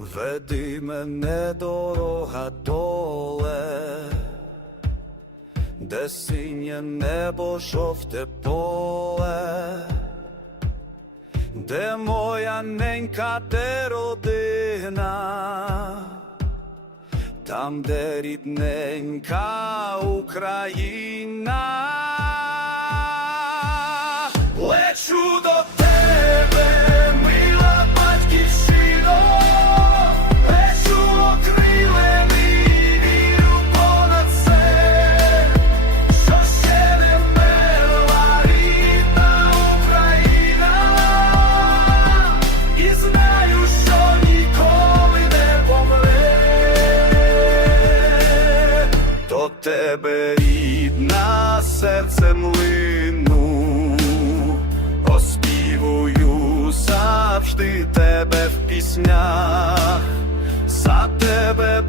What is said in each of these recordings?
де дорога доле, де синє небо, жовте поле, де моя ненька, де родина, там, де рідненька Україна. Тебе рідна серцем лину, оспівую завжди тебе в піснях, за тебе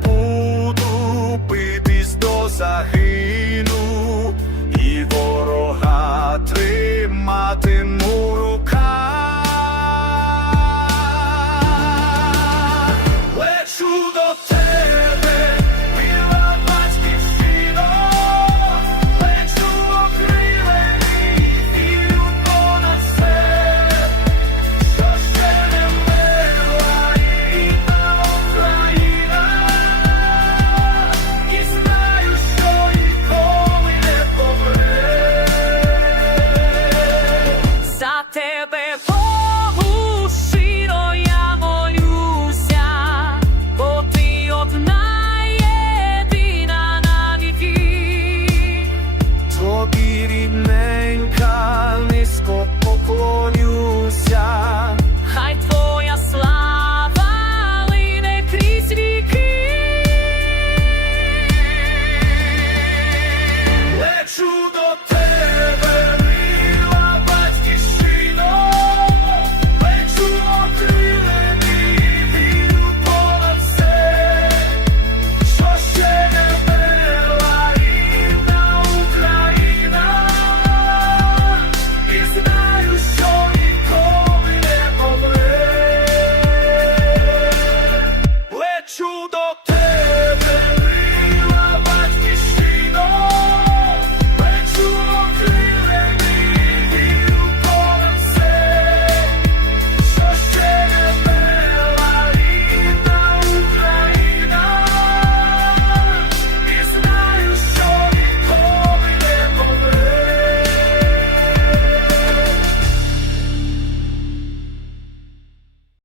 there, there's hope.